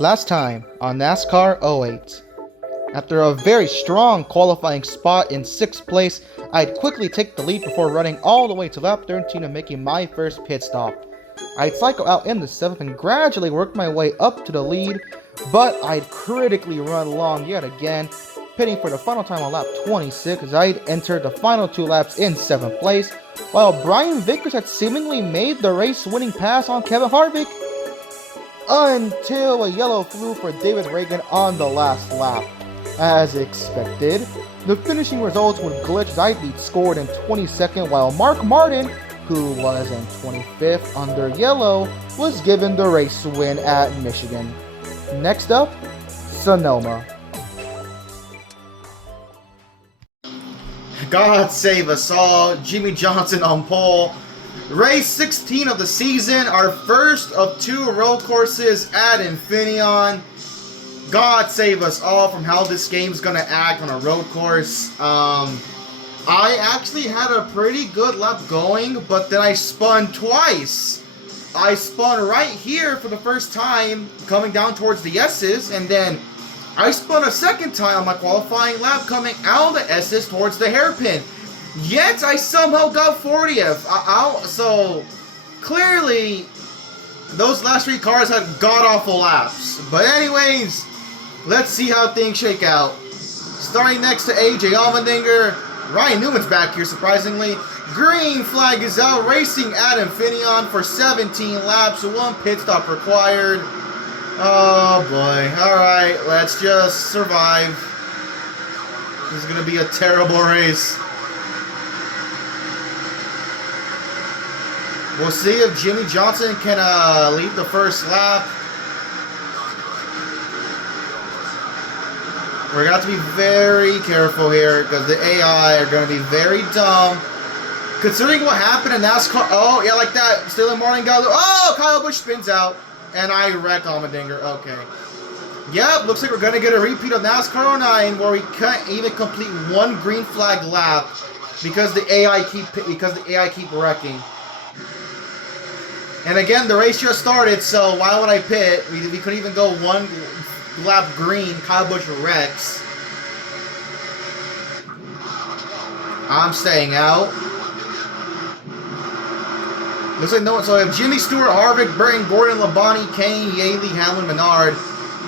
Last time on NASCAR '08. After a very strong qualifying spot in 6th place, I'd quickly take the lead before running all the way to lap 13 and making my first pit stop. I'd cycle out in the 7th and gradually work my way up to the lead, but I'd critically run long yet again, pitting for the final time on lap 26 as I'd entered the final 2 laps in 7th place, while Brian Vickers had seemingly made the race-winning pass on Kevin Harvick, until a yellow flew for David Reagan on the last lap. As expected, the finishing results would glitch as I'd be scored in 22nd, while Mark Martin, who was in 25th under yellow, was given the race win at Michigan. Next up, Sonoma. God save us all. Jimmie Johnson on pole. Race 16 of the season, our first of 2 road courses at Infineon. God save us all from how this game's gonna act on a road course. I actually had a pretty good lap going, but then I spun twice. I spun right here for the first time, coming down towards the S's, and then I spun a second time on my qualifying lap, coming out of the S's towards the hairpin. Yet I somehow got 40th. So clearly, those last 3 cars had god-awful laps. But anyways, let's see how things shake out. Starting next to AJ Allmendinger, Ryan Newman's back here, surprisingly. Green flag is out, racing at Infineon for 17 laps, 1 pit stop required. Oh boy. Alright, let's just survive. This is going to be a terrible race. We'll see if Jimmie Johnson can lead the first lap. We're going to have to be very careful here because the AI are going to be very dumb. Considering what happened in NASCAR. Oh, yeah, like that. Stellan Martin got. Oh, Kyle Busch spins out. And I wrecked Allmendinger. Okay. Yep, looks like we're going to get a repeat of NASCAR 09 where we can't even complete 1 green flag lap because the AI keep wrecking. And again, the race just started, so why would I pit? We couldn't even go 1 lap green. Kyle Busch wrecks. I'm staying out. Looks like no one. So we have Jimmy Stewart, Harvick, Burton, Gordon, Labonte, Kane, Yaley, Hamlin, Menard.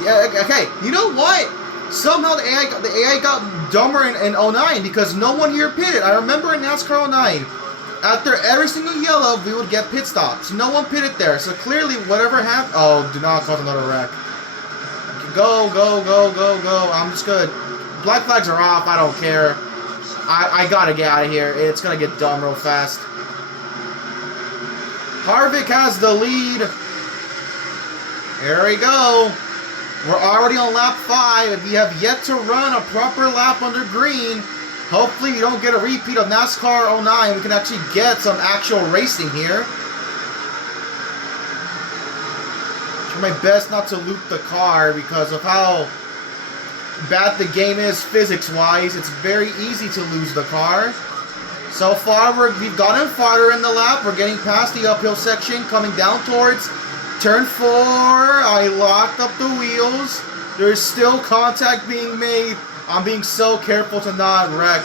Yeah, okay. You know what? Somehow the AI got dumber in 09 because no one here pitted. I remember in NASCAR 09. After every single yellow, we would get pit stops. No one pitted there, so clearly whatever happened... Oh, do not cause another wreck. Go, go, go, go, go. I'm just good. Black flags are off. I don't care. I gotta get out of here. It's gonna get dumb real fast. Harvick has the lead. Here we go. We're already on lap 5. We have yet to run a proper lap under green. Hopefully we don't get a repeat of NASCAR 09. We can actually get some actual racing here. Try my best not to loop the car because of how bad the game is physics-wise. It's very easy to lose the car. So far, we've gotten farther in the lap. We're getting past the uphill section, coming down towards turn 4. I locked up the wheels. There's still contact being made. I'm being so careful to not wreck.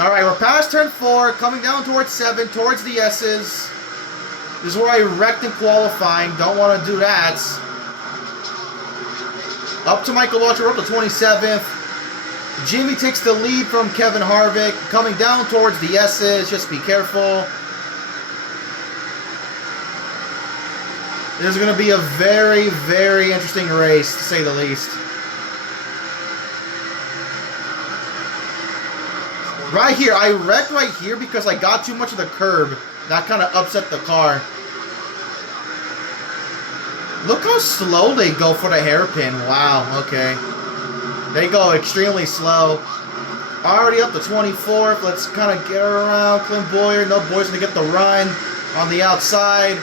Alright, we're past turn 4, coming down towards 7, towards the S's. This is where I wrecked in qualifying. Don't want to do that. Up to Michael Waltrip, up to 27th. Jimmy takes the lead from Kevin Harvick. Coming down towards the S's. Just be careful. This is going to be a very, very interesting race, to say the least. Right here, I wrecked right here because I got too much of the curb. That kind of upset the car. Look how slow they go for the hairpin. Wow, okay. They go extremely slow. Already up to 24th. Let's kind of get around. Clint Boyer. No, Boyer's going to get the run on the outside.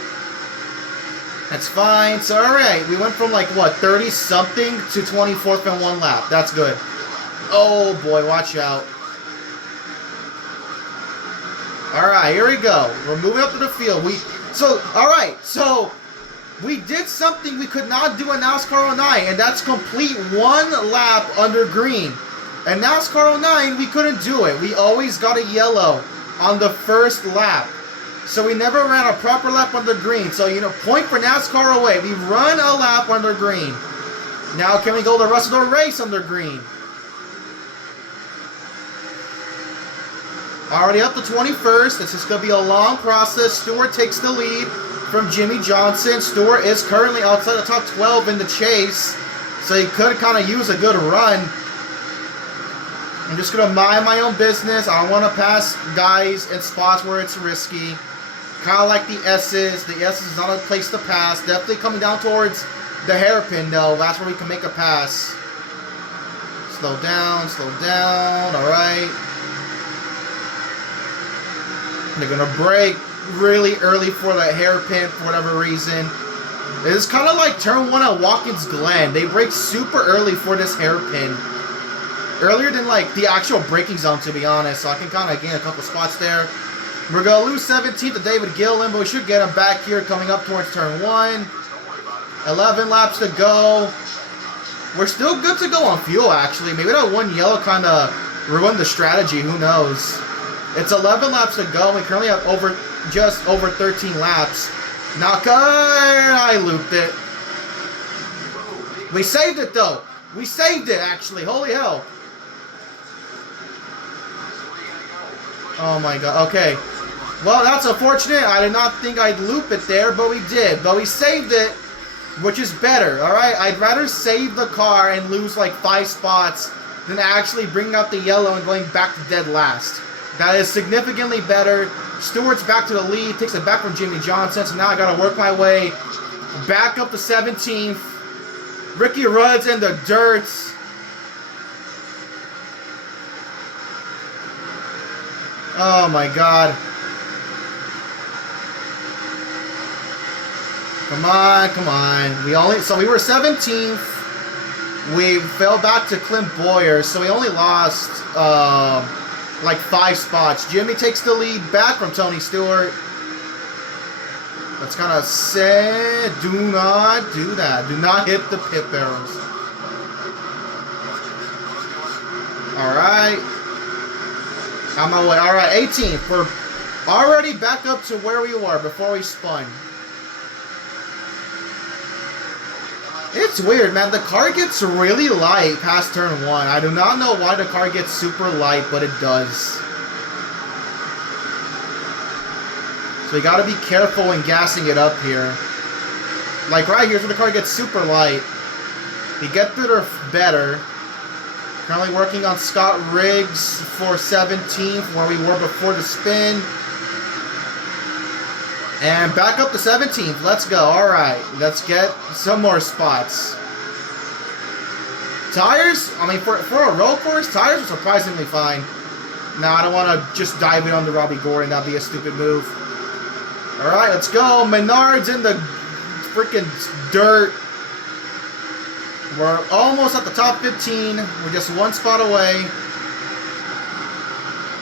That's fine. So, alright. We went from like, what, 30-something to 24th in 1 lap. That's good. Oh, boy. Watch out. Alright, here we go. We're moving up to the field. Alright, so we did something we could not do in NASCAR 09, and that's complete one lap under green. And NASCAR 09, we couldn't do it. We always got a yellow on the first lap. So we never ran a proper lap under green. So, you know, point for NASCAR 08. We run a lap under green. Now can we go the rest of the race under green? Already up to 21st. This is going to be a long process. Stewart takes the lead from Jimmy Johnson. Stewart is currently outside the top 12 in the chase. So he could kind of use a good run. I'm just going to mind my own business. I don't want to pass guys in spots where it's risky. Kind of like the S's. The S's is not a place to pass. Definitely coming down towards the hairpin, though. That's where we can make a pass. Slow down, slow down. All right. They're going to brake really early for that hairpin for whatever reason. It's kind of like turn 1 at Watkins Glen. They brake super early for this hairpin. Earlier than like the actual braking zone, to be honest. So I can kind of gain a couple spots there. We're going to lose 17th to David Gillen, but we should get him back here coming up towards turn 1. 11 laps to go. We're still good to go on fuel, actually. Maybe that one yellow kind of ruined the strategy. Who knows? It's 11 laps to go. We currently have just over 13 laps. Now, I looped it. We saved it, though. We saved it, actually. Holy hell. Oh, my God. Okay. Well, that's unfortunate. I did not think I'd loop it there, but we did. But we saved it, which is better, all right? I'd rather save the car and lose like 5 spots than actually bring out the yellow and going back to dead last. That is significantly better. Stewart's back to the lead, takes it back from Jimmy Johnson, so now I got to work my way back up to 17th. Ricky Rudd's in the dirt. Oh my God. Come on, come on. We were 17th. We fell back to Clint Boyer, so we only lost like 5 spots. Jimmy takes the lead back from Tony Stewart. Let's kind of say, do not do that. Do not hit the pit barrels. All right. On my way. All right, 18th. We're already back up to where we were before we spun. It's weird, man. The car gets really light past turn 1. I do not know why the car gets super light, but it does. So we gotta be careful when gassing it up here. Like right here's where the car gets super light. We get through there better. Currently working on Scott Riggs for 17th, where we were before the spin. And back up to 17th. Let's go. All right. Let's get some more spots. Tires, I mean, for a road course, tires are surprisingly fine. Now, I don't want to just dive in on the Robbie Gordon. That'd be a stupid move. All right, let's go. Menard's in the freaking dirt. We're almost at the top 15. We're just 1 spot away.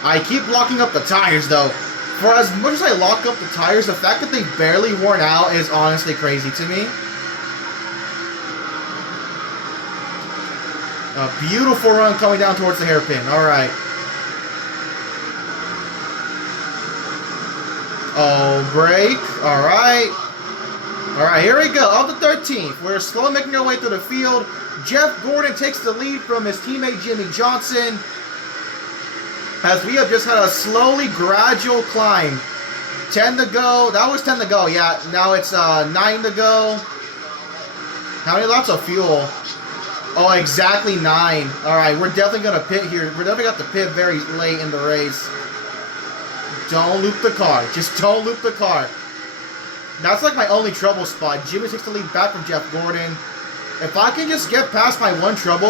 I keep locking up the tires, though. For as much as I lock up the tires, the fact that they barely worn out is honestly crazy to me. A beautiful run coming down towards the hairpin. All right. Oh, break. All right. All right, here we go. Up to 13th. We're slowly making our way through the field. Jeff Gordon takes the lead from his teammate Jimmy Johnson, as we have just had a slowly gradual climb. 10 to go. That was 10 to go. Yeah, now it's 9 to go. How many laps of fuel? Oh, exactly 9. All right, we're definitely going to pit here. We're definitely got to pit very late in the race. Don't loop the car. Just don't loop the car. That's like my only trouble spot. Jimmy takes the lead back from Jeff Gordon. If I can just get past my one trouble...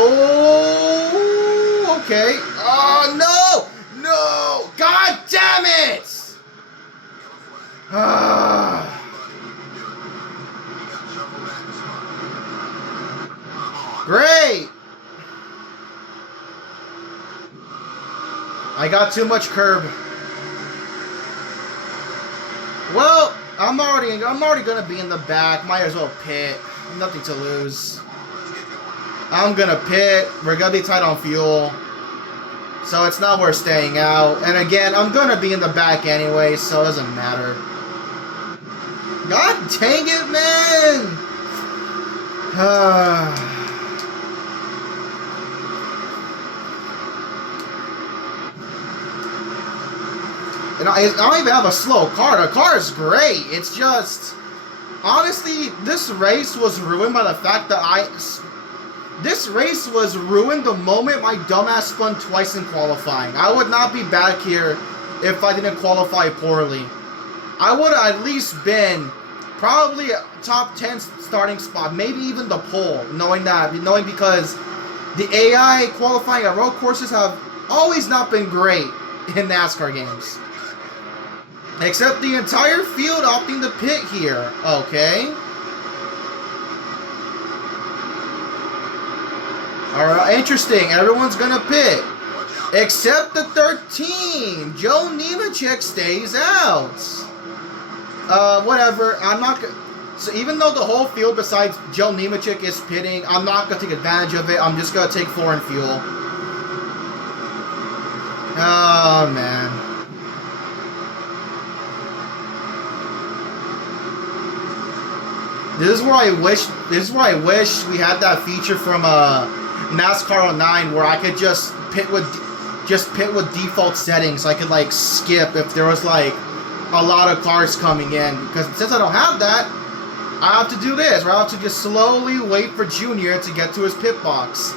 Okay. Oh, no! No! God damn it! Great! I got too much curb. Well, I'm already gonna be in the back. Might as well pit. Nothing to lose. I'm gonna pit. We're gonna be tight on fuel, so it's not worth staying out. And again, I'm gonna be in the back anyway, so it doesn't matter. God dang it, man! And I don't even have a slow car. The car is great. It's just, honestly, this race was ruined by the fact that this race was ruined the moment my dumbass spun twice in qualifying. I would not be back here if I didn't qualify poorly. I would have at least been probably a top 10 starting spot, maybe even the pole, knowing because the AI qualifying at road courses have always not been great in NASCAR games. Except the entire field opting to pit here. Okay. Alright, interesting. Everyone's gonna pit. Except the 13. Joe Nemechek stays out. Whatever. I'm not gonna... So even though the whole field besides Joe Nemechek is pitting, I'm not gonna take advantage of it. I'm just gonna take foreign fuel. Oh, man. This is where I wish we had that feature from NASCAR 09 where I could just pit with default settings. So I could like skip if there was like a lot of cars coming in. Because since I don't have that, I have to do this. Where I have to just slowly wait for Junior to get to his pit box.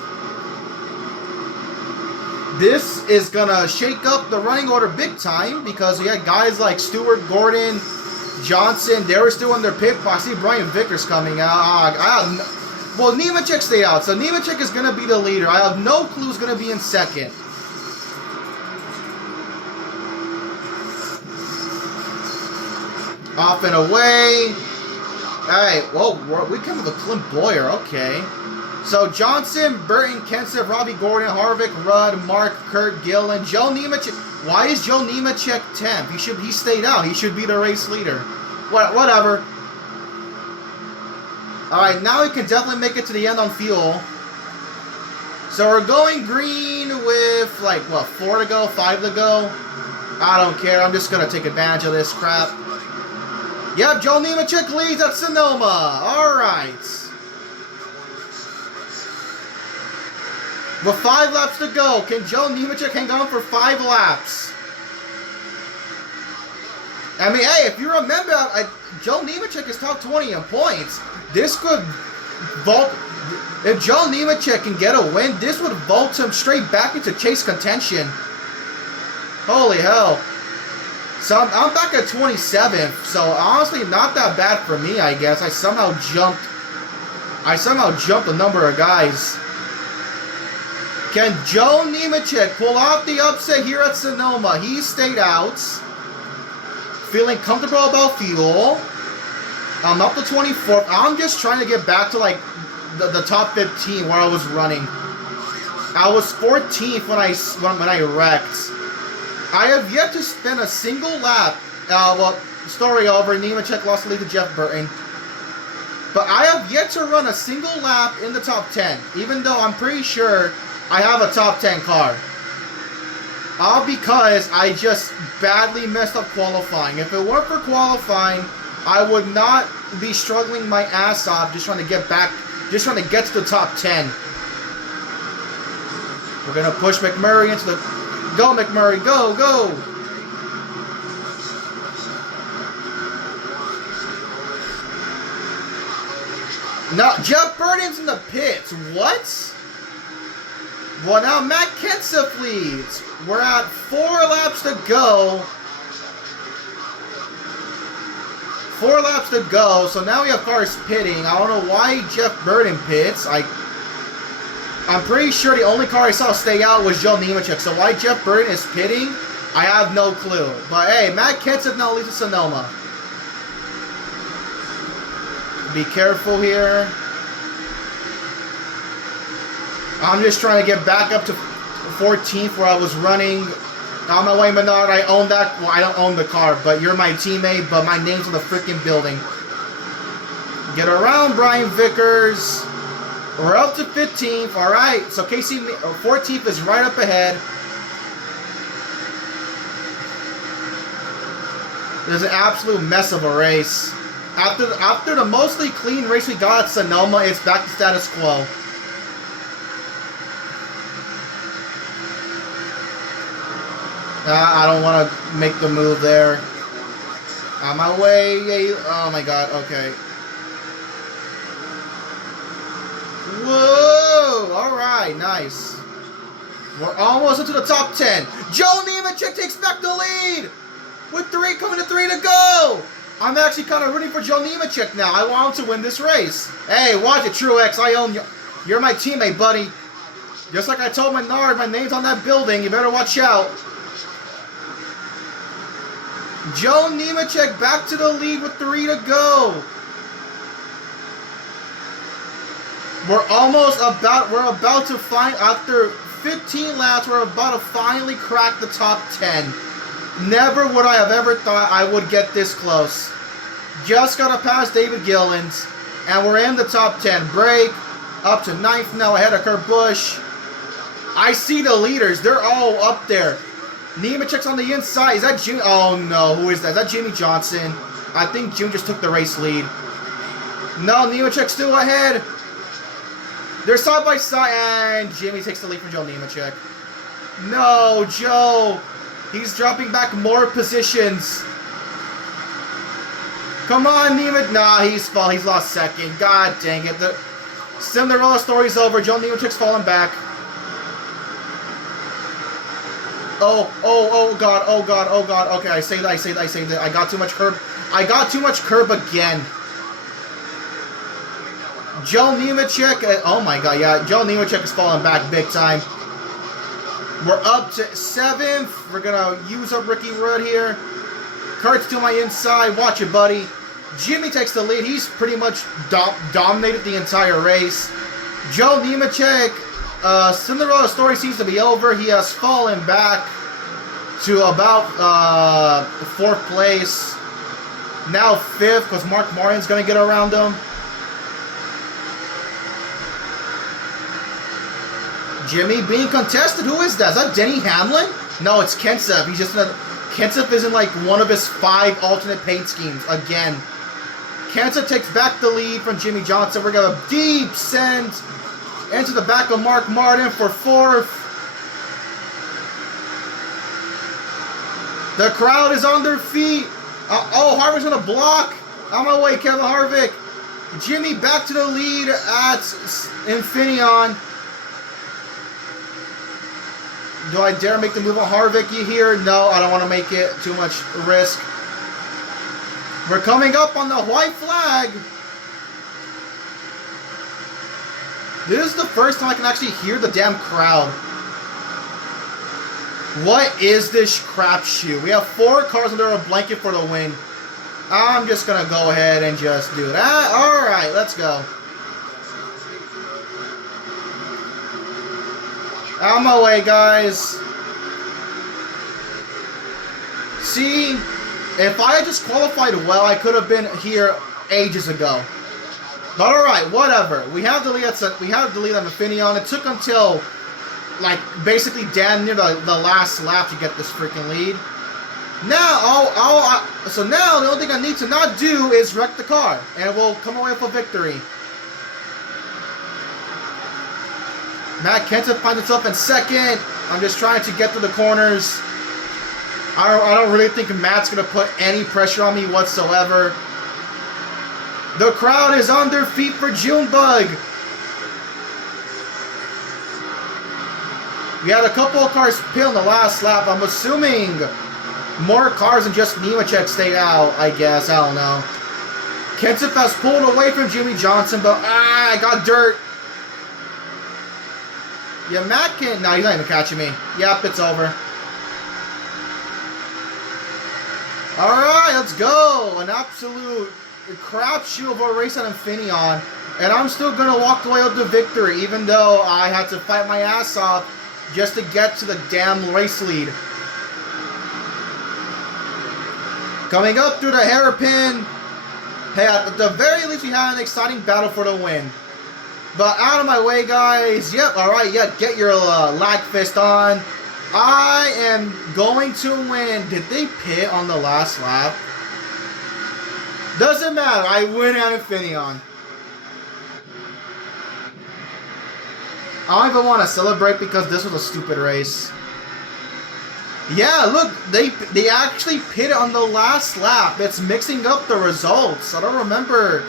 This is gonna shake up the running order big time because we had guys like Stewart, Gordon, Johnson, they were still in their pit box. See Brian Vickers coming out. Well, Nemechek stayed out, so Nemechek is going to be the leader. I have no clue who's going to be in second. Off and away. Alright, well, we come with a Clint Boyer, okay. So Johnson, Burton, Kenseth, Robbie Gordon, Harvick, Rudd, Mark, Kurt, Gillen, Joe Nemechek. Why is Joe Nemechek 10th? He stayed out. He should be the race leader. Whatever. Alright, now we can definitely make it to the end on fuel. So we're going green with, like, what, 4 to go, 5 to go? I don't care. I'm just going to take advantage of this crap. Yep, Joe Nemechek leads at Sonoma. Alright. With 5 laps to go, can Joe Nemechek hang on for 5 laps? I mean, hey, if you remember, Joe Nemechek is top 20 in points. This could vault. If Joe Nemechek can get a win, this would vault him straight back into chase contention. Holy hell. So I'm back at 27th, so honestly not that bad for me, I guess. I somehow jumped a number of guys. Can Joe Nemechek pull off the upset here at Sonoma? He stayed out. Feeling comfortable about fuel. I'm up to 24th. I'm just trying to get back to like the top 15 where I was running. I was 14th when I wrecked. I have yet to spend a single lap. Well, story over. Nemechek lost the lead to Jeff Burton. But I have yet to run a single lap in the top 10, even though I'm pretty sure I have a top 10 car. All because I just badly messed up qualifying. If it weren't for qualifying, I would not be struggling my ass off just trying to get to the top 10. We're going to push McMurray into the... Go, McMurray, go, go! No, Jeff Burton's in the pits. What? Well, now Matt Kenseth leads. We're at 4 laps to go. 4 laps to go. So now we have cars pitting. I don't know why Jeff Burton pits. I'm pretty sure the only car I saw stay out was Joe Nemechek. So why Jeff Burton is pitting, I have no clue. But hey, Matt Kenseth now leads to Sonoma. Be careful here. I'm just trying to get back up to 14th where I was running On my way, Menard. I own that. Well, I don't own the car, but you're my teammate. But my name's on the freaking building. Get around, Brian Vickers. We're up to 15th. All right. So Casey 14th is right up ahead. There's an absolute mess of a race. After the mostly clean race we got at Sonoma, it's back to status quo. I don't want to make the move there. On my way. Oh my god, okay. Whoa! Alright, nice. We're almost into the top 10. Joe Nemechek takes back the lead! With 3 coming to 3 to go! I'm actually kind of rooting for Joe Nemechek now. I want him to win this race. Hey, watch it, Truex. I own you. You're my teammate, buddy. Just like I told Menard, my name's on that building. You better watch out. Joe Nemechek back to the lead with 3 to go. We're about to find, after 15 laps, we're about to finally crack the top 10. Never would I have ever thought I would get this close. Just gotta pass David Gillens, and we're in the top 10. Break, up to 9th now ahead of Kurt Busch. I see the leaders, they're all up there. Nemechek's on the inside. Is that Jimmy? Oh no, who is that? Is that Jimmy Johnson? I think Jimmy just took the race lead. No, Nemechek's still ahead. They're side by side, and Jimmy takes the lead from Joe Nemechek. No, Joe. He's dropping back more positions. Come on, Nemechek. Nah, he's lost second. God dang it. The Cinderella story's over. Joe Nemechek's falling back. Oh god. Okay, I saved it. I got too much curb again. Joe Nemechek. Oh my god, yeah. Joe Nemechek is falling back big time. We're up to 7th. We're gonna use up Ricky Rudd here. Kurt's to my inside. Watch it, buddy. Jimmy takes the lead. He's pretty much dominated the entire race. Joe Nemechek. Cinderella story seems to be over. He has fallen back to about 4th place. Now 5th because Mark Martin's going to get around him. Jimmy being contested. Who is that? Is that Denny Hamlin? No, it's Kenseth. He's just Kenseth is in like one of his 5 alternate paint schemes again. Kenseth takes back the lead from Jimmy Johnson. We're going to deep send into the back of Mark Martin for 4th. The crowd is on their feet. Harvick's going to block. On my way, Kevin Harvick. Jimmy back to the lead at Infineon. Do I dare make the move on Harvick here? No, I don't want to make it too much risk. We're coming up on the white flag. This is the first time I can actually hear the damn crowd. What is this crapshoot? We have 4 cars under a blanket for the win. I'm just going to go ahead and just do that. Alright, let's go. Out of my way, guys. See, if I had just qualified well, I could have been here ages ago. But alright, whatever. We have the lead at Infineon. It took until, like, basically damn near the last lap to get this freaking lead. Now, so now the only thing I need to not do is wreck the car. And we'll come away with a victory. Matt Kenseth finds himself in 2nd. I'm just trying to get through the corners. I don't really think Matt's going to put any pressure on me whatsoever. The crowd is on their feet for Junebug. We had a couple of cars pit on the last lap. I'm assuming more cars than just Nemechek stayed out, I guess. I don't know. Kenseth has pulled away from Jimmy Johnson, but I got dirt. Yeah, Matt can't. No, he's not even catching me. Yep, it's over. Alright, let's go. An absolute crapshoot of a race at Infineon. And I'm still going to walk away with the victory, even though I had to fight my ass off just to get to the damn race lead. Coming up through the hairpin. Hey, at the very least, we had an exciting battle for the win. But out of my way, guys. Yep, alright, yeah, get your lag fist on. I am going to win. Did they pit on the last lap? Doesn't matter. I win at Infineon. I don't even want to celebrate because this was a stupid race. Yeah, look, they actually pitted on the last lap. It's mixing up the results. I don't remember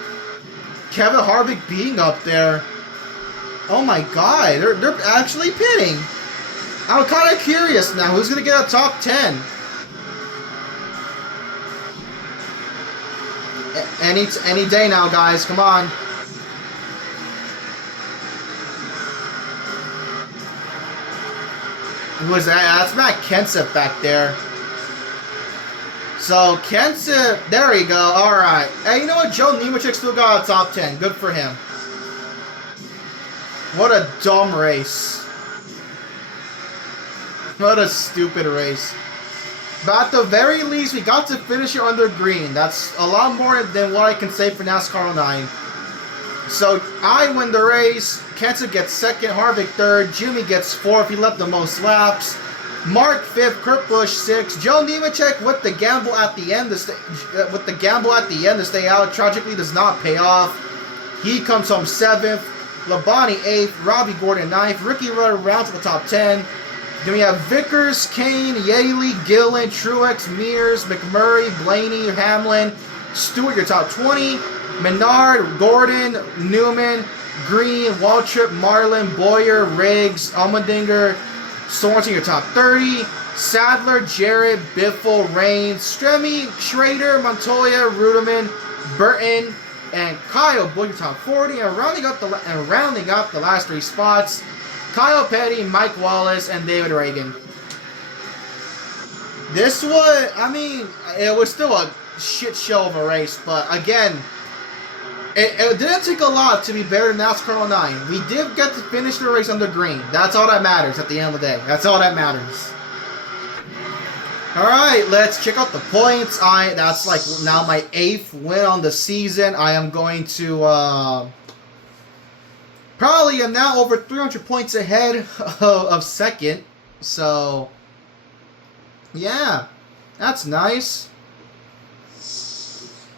Kevin Harvick being up there. Oh my god, they're actually pitting. I'm kind of curious now. Who's going to get a top 10? Any day now, guys. Come on. Who is that? That's Matt Kenseth back there. So, Kenseth, there you go. Alright. Hey, you know what? Joe Nemechek still got a top 10. Good for him. What a dumb race. What a stupid race. But at the very least, we got to finish it under green. That's a lot more than what I can say for NASCAR 09. So, I win the race. Kenseth gets second, Harvick third, Jimmy gets fourth. He led the most laps. Mark fifth, Kurt Busch sixth. Joe Nemechek with the gamble at the end to stay out. Tragically, does not pay off. He comes home seventh. Labonte eighth, Robbie Gordon ninth. Ricky Rutter rounds the top 10. Then we have Vickers, Kane, Yaley, Gillen, Truex, Mears, McMurray, Blaney, Hamlin, Stewart, your top 20. Menard, Gordon, Newman, Green, Waltrip, Marlin, Boyer, Riggs, Allmendinger, Sorensen, your top 30. Sadler, Jarrett, Biffle, Reigns, Stremme, Schrader, Montoya, Ruderman, Burton, and Kyle Busch, your top 40. And rounding up the last three spots, Kyle Petty, Mike Wallace, and David Reagan. This was, I mean, it was still a shit show of a race, but again, it didn't take a lot to be better than NASCAR 09. We did get to finish the race under green. That's all that matters at the end of the day. That's all that matters. Alright, let's check out the points. That's like now my 8th win on the season. I am going to probably am now over 300 points ahead of second. So, yeah, that's nice.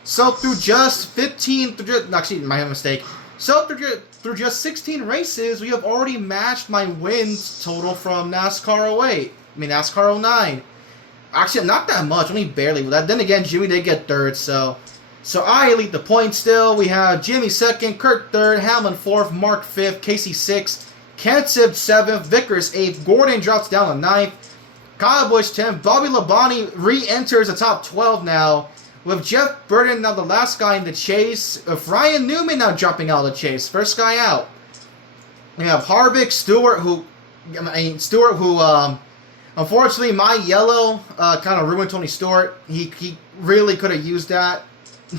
So through just 15, actually my mistake. So through just 16 races, we have already matched my wins total from NASCAR 08. I mean NASCAR 09. Actually, not that much, only barely. Then again, Jimmy did get third, so I lead the points still. We have Jimmy second, Kirk third, Hamlin fourth, Mark fifth, Casey sixth, Kenseth seventh, Vickers eighth, Gordon drops down to ninth, Kyle Busch 10th, Bobby Labonte re-enters the top 12 now, with Jeff Burton now the last guy in the chase, with Ryan Newman now dropping out of the chase, first guy out. We have Harvick, Stewart, who unfortunately my yellow kind of ruined Tony Stewart. He really could have used that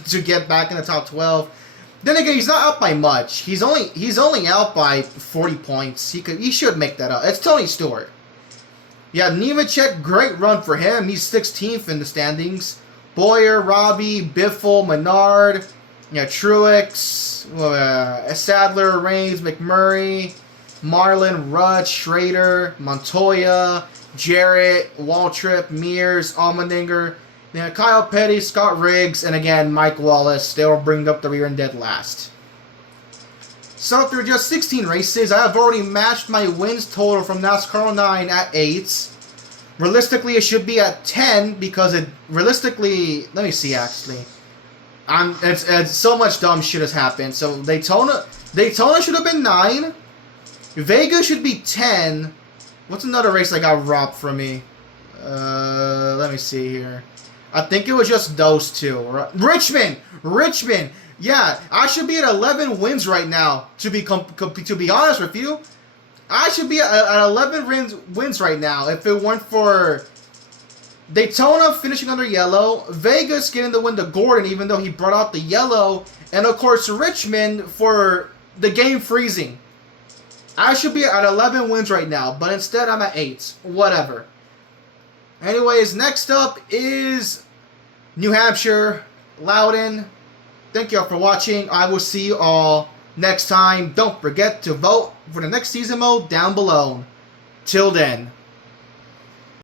to get back in the top 12. Then again, he's not out by much. He's only out by 40 points. He should make that up. It's Tony Stewart. Yeah, Nemechek, great run for him. He's 16th in the standings. Boyer, Robbie, Biffle, Menard, Truex, Sadler, Reigns, McMurray, Marlin, Rudd, Schrader, Montoya, Jarrett, Waltrip, Mears, Allmendinger, Kyle Petty, Scott Riggs, and again, Mike Wallace. They will bring up the rear and dead last. So through just 16 races, I have already matched my wins total from NASCAR 09 at 8. Realistically, it should be at 10 because realistically, let me see actually. It's so much dumb shit has happened. So Daytona should have been 9. Vegas should be 10. What's another race that got robbed from me? Let me see here. I think it was just those two. Right? Richmond. Yeah, I should be at 11 wins right now. To be honest with you, I should be at 11 wins right now if it weren't for Daytona finishing under yellow, Vegas getting the win to Gordon even though he brought out the yellow, and of course Richmond for the game freezing. I should be at 11 wins right now, but instead I'm at 8. Whatever. Anyways, next up is New Hampshire, Loudon. Thank you all for watching. I will see you all next time. Don't forget to vote for the next season mode down below. Till then.